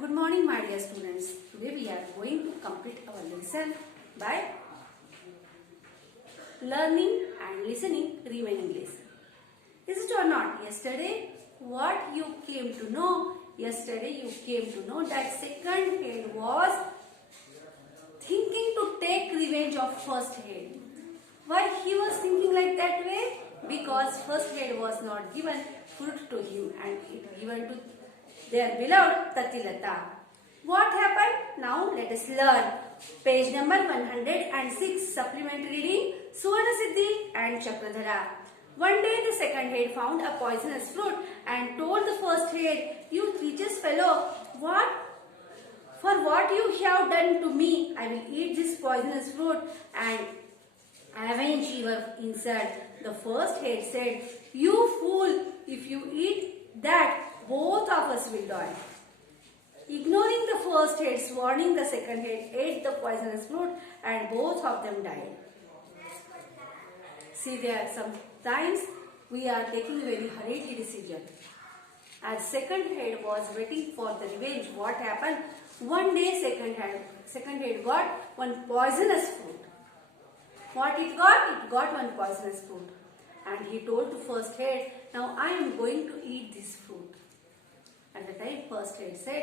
Good morning, my dear students. Today we are going to complete our lesson by learning and listening remaining lesson. Is it or not? Yesterday, what you came to know? Yesterday you came to know that second head was thinking to take revenge of first head. Why he was thinking like that way? Because first head was not given fruit to him and it given to their beloved Tatilata. What happened? Now let us learn. Page number 106, supplementary reading, Suvarna Siddhi and Chakradhara. One day the second head found a poisonous fruit and told the first head, "You treacherous fellow, for what you have done to me, I will eat this poisonous fruit and avenge your insult." The first head said, "You fool, if you eat that, both of us will die." Ignoring the first head's warning, the second head ate the poisonous fruit and both of them died. See, there sometimes we are taking very hurried decision. As second head was waiting for the revenge, what happened? One day second head got one poisonous fruit. What it got? It got one poisonous fruit. And he told to first head, "Now I am going to eat this fruit." At the time first head said,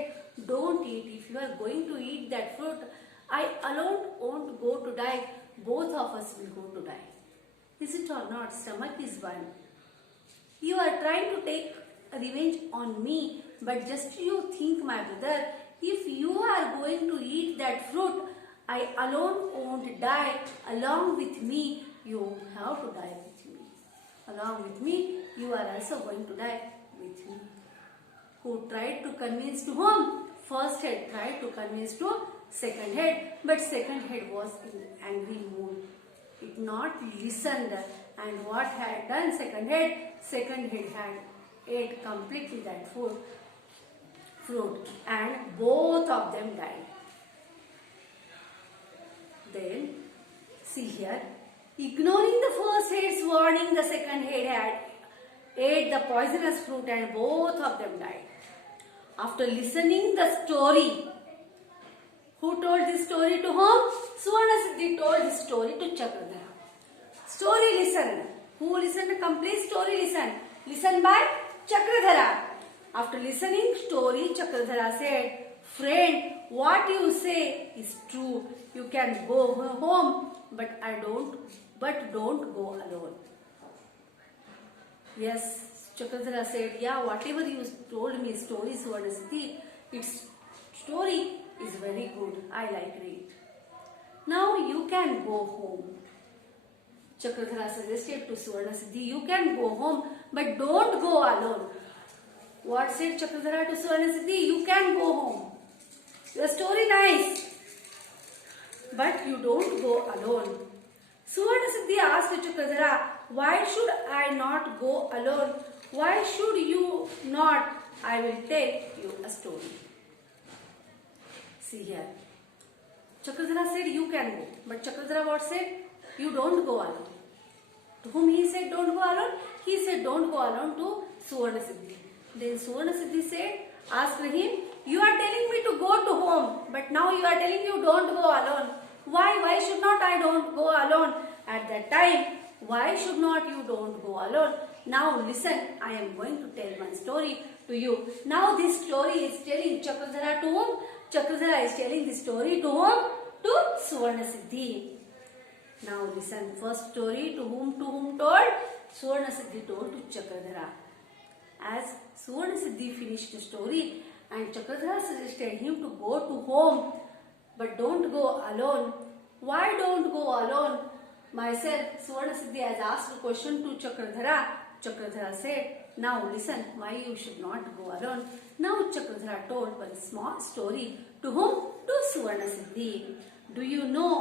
"Don't eat. If you are going to eat that fruit, I alone won't go to die. Both of us will go to die." Is it or not? Stomach is one. You are trying to take revenge on me, but just you think, my brother, if you are going to eat that fruit, I alone won't die. Along with me, you have to die with me. Along with me, you are also going to die with me. Who tried to convince to whom? First head tried to convince to second head, but second head was in angry mood. It not listened, and what had done second head? Second head had ate completely that fruit and both of them died. Then, see here, ignoring the first head's warning, the second head had ate the poisonous fruit and both of them died. After listening the story, who told this story to whom? Suvarna Siddhi told this story to Chakradhara. Story listened. Who listened? Complete story listened. Listened by Chakradhara. After listening story, Chakradhara said, "Friend, what you say is true. You can go home, but don't go alone." Yes, Chakradhara said, "Yeah, whatever you told me, story Suvarna Siddhi, its story is very good. I like it. Now you can go home." Chakradhara suggested to Suvarna Siddhi, "You can go home, but don't go alone." What said Chakradhara to Suvarna Siddhi? "You can go home. Your story nice, but you don't go alone." Suvarna Siddhi asked Chakradhara, "Why should I not go alone? Why should you not? I will tell you a story." See here. Chakradhara said, "You can go." But Chakradhara what said? "You don't go alone." To whom he said, "Don't go alone"? He said, "Don't go alone" to Suvarna Siddhi. Then Suvarna Siddhi said, asked him, "You are telling me to go to home, but now you are telling you don't go alone. Why? Why should not I don't go alone?" At that time, "Why should not you don't go alone? Now listen, I am going to tell one story to you." Now this story is telling Chakradhara to whom? Chakradhara is telling this story to whom? To Suvarna Siddhi. Now listen, first story to whom told? Suvarna Siddhi told to Chakradhara. As Suvarna Siddhi finished the story and Chakradhara suggested him to go to home, but don't go alone. Why don't go alone? Myself, Suvarna Siddhi has asked a question to Chakradhara. Chakradhara said, "Now listen, why you should not go alone." Now Chakradhara told one small story to whom? To Suvarna Siddhi. Do you know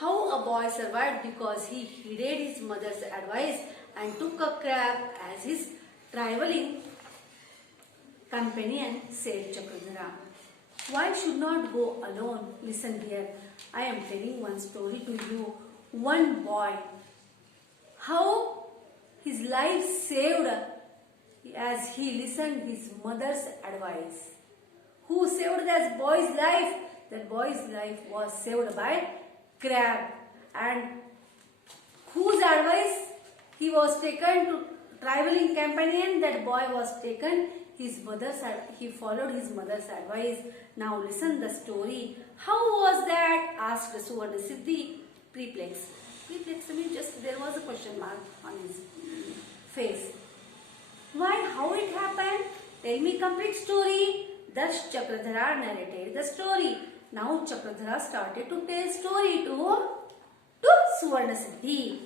how a boy survived because he heeded his mother's advice and took a crab as his traveling companion? Said Chakradhara. "Why should not go alone? Listen here. I am telling one story to you. One boy, how his life saved as he listened his mother's advice. Who saved saved that boy's life? That boy's life was saved by crab. And whose advice he was taken to traveling companion? That boy was taken his mother's. He followed his mother's advice. Now listen the story. How was that? Asked Suvarna Siddhi, perplexed. Perplexed means just there was a question mark on his face. Why? How it happened? Tell me complete story. Thus Chakradhara narrated the story. Now Chakradhara started to tell story to Suvarna Siddhi.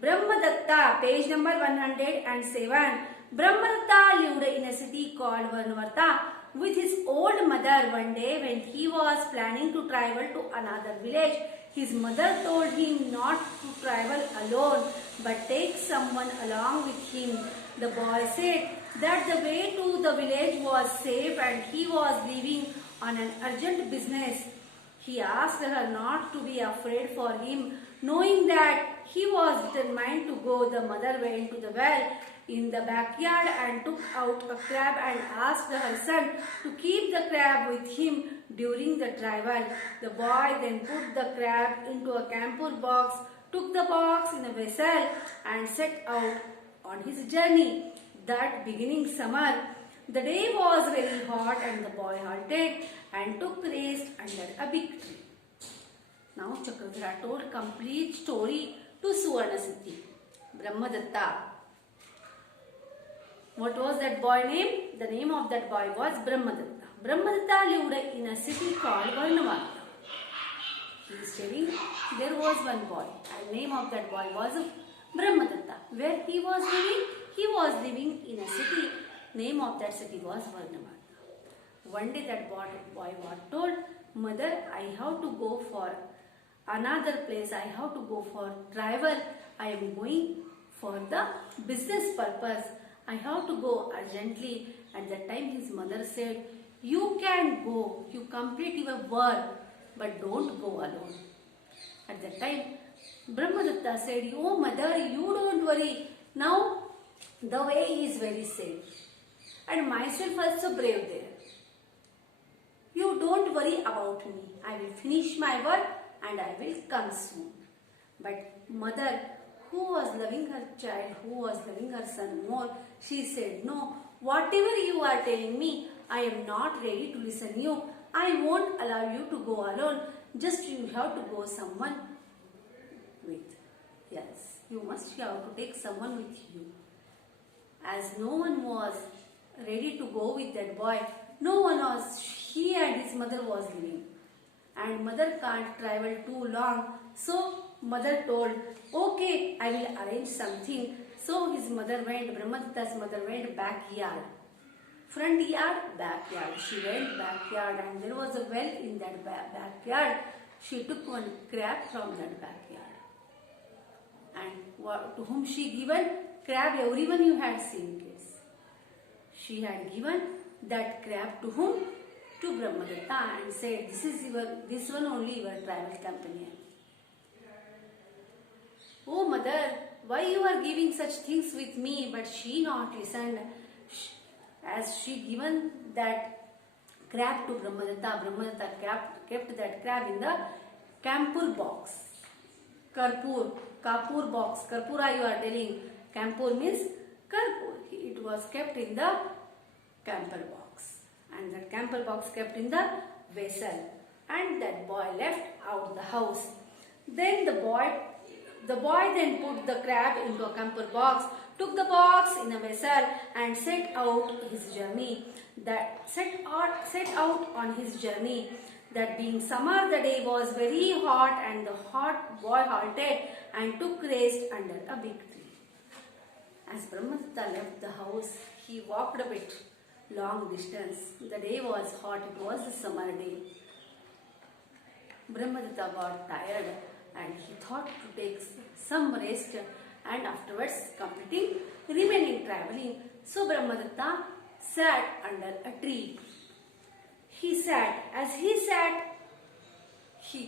Brahmadatta, page number 107. Brahmadatta lived in a city called Varnavarta with his old mother. One day when he was planning to travel to another village, his mother told him not to travel alone but take someone along with him. The boy said that the way to the village was safe and he was leaving on an urgent business. He asked her not to be afraid for him. Knowing that he was determined to go, the mother went to the well in the backyard and took out a crab and asked her son to keep the crab with him during the travel. The boy then put the crab into a camphor box, took the box in a vessel and set out on his journey. That beginning summer, the day was very hot and the boy halted and took rest under a big tree. Now Chakradhara told complete story to Suvarna Siddhi. Brahmadatta. What was that boy name? The name of that boy was Brahmadatta. Brahmadatta lived in a city called Varnavarta. He is telling there was one boy and name of that boy was Brahmadatta. Where he was living? He was living in a city. Name of that city was Varnavarta. One day that boy was told, Mother, I have to go for another place. I have to go for travel. I am going for the business purpose. I have to go urgently. At that time his mother said, you can go. You complete your work. But don't go alone. At that time Brahmadatta said, oh mother, you don't worry. Now the way is very safe. And myself also brave there. You don't worry about me. I will finish my work and I will come soon. But mother, who was loving her child, who was loving her son more, she said, no, whatever you are telling me, I am not ready to listen you. I won't allow you to go alone. Just you have to go someone with. Yes, you must have to take someone with you. As no one was ready to go with that boy, no one was, he and his mother was living. And mother can't travel too long. So mother told, okay, I will arrange something. So his mother went, Brahmadatta's mother went backyard. Front yard, backyard. She went backyard and there was a well in that backyard. She took one crab from that backyard. And to whom she given? Crab, everyone you had seen kids. She had given that crab to whom? To Brahmadatta and said, this one only your travel companion. Oh mother, why you are giving such things with me? But she not listened. As she given that crab to Brahmadatta, Brahmadatta kept that crab in the camphor box. Kapur box. Karpura you are telling. Camphor means karpur. It was kept in the camphor box. And that camphor box kept in the vessel. And that boy left out the house. Then the boy then put the crab into a camphor box, took the box in a vessel and set out his journey. Set out on his journey. That being summer, the day was very hot and the hot boy halted and took rest under a big tree. As Brahmadatta left the house, he walked a bit long distance. The day was hot, it was a summer day. Brahmadatta got tired and he thought to take some rest and afterwards completing remaining travelling. So Brahmadatta sat under a tree. He sat. As he sat, he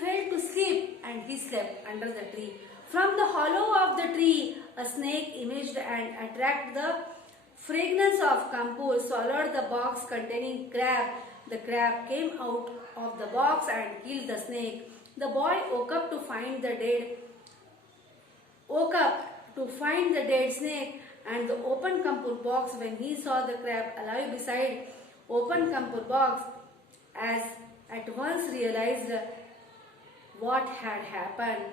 fell to sleep and he slept under the tree. From the hollow of the tree, a snake emerged and attracted the fragrance of Kampur swallowed the box containing crab. The crab came out of the box and killed the snake. The boy woke up to find the dead snake and the open Kampur box. When he saw the crab alive beside open Kampur box, as at once realized what had happened.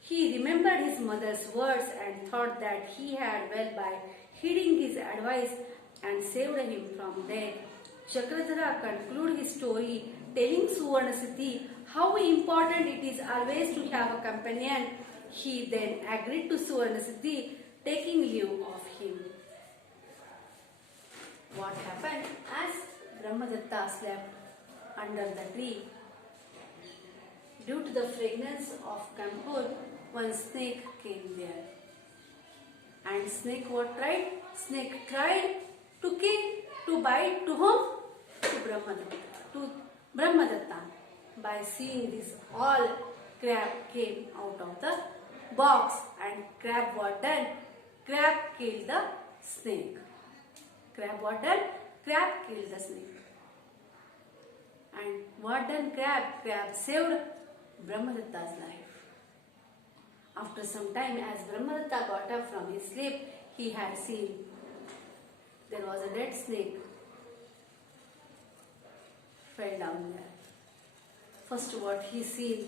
He remembered his mother's words and thought that he had well by heeding his advice and saved him from death. Chakradhara concluded his story telling Suvarnasiddhi how important it is always to have a companion. He then agreed to Suvarnasiddhi, taking leave of him. What happened? As Brahmadatta slept under the tree, due to the fragrance of Kampur, one snake came there. And snake what tried? Snake tried to bite to whom? To Brahmadatta. By seeing this, all crab came out of the box and crab what done? Crab killed the snake. Crab what done? Crab killed the snake. And what done crab? Crab saved Brahmadatta's life. After some time, as Brahmadatta got up from his sleep, he had seen there was a dead snake fell down there. First what he seen,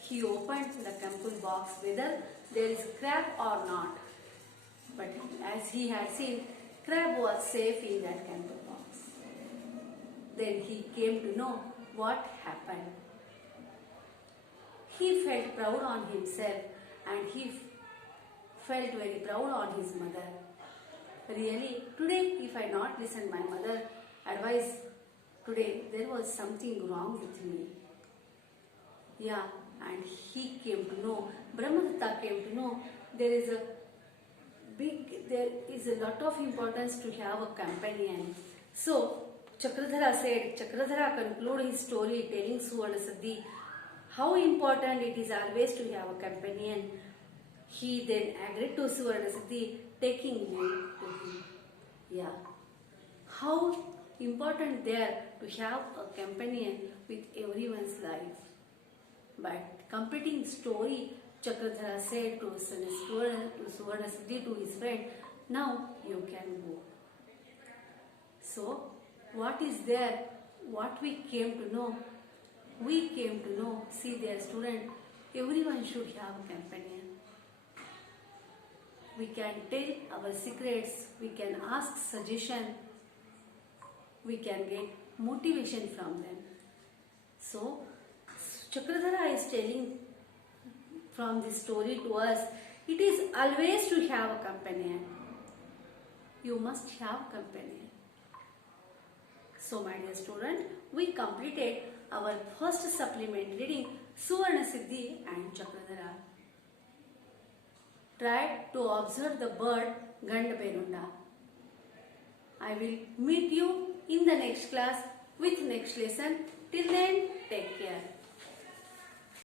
he opened the Kampur box whether there is crab or not. But as he had seen, crab was safe in that Kampur box. Then he came to know what happened. He felt proud on himself and he felt very proud on his mother. Really, today if I not listened my mother advice, today there was something wrong with me. Yeah, and he came to know, Brahmadatta came to know there is a lot of importance to have a companion. So, Chakradhara concluded his story telling Suvarnasiddhi how important it is always to have a companion. He then agreed to Suvarnasiddhi, taking leave to him. Yeah. How important there to have a companion with everyone's life. But completing story, Chakradhara said to Suvarnasiddhi, to his friend, now you can go. So, what is there? What we came to know? We came to know, see dear student, everyone should have a companion. We can tell our secrets, we can ask suggestion, we can get motivation from them. So, Chakradhara is telling from this story to us, it is always to have a companion. You must have companion. So, my dear student, we completed our first supplement reading Suvarnasiddhi and Chakradhara. Try to observe the bird Gandaperunda. I will meet you in the next class with next lesson. Till then, take care.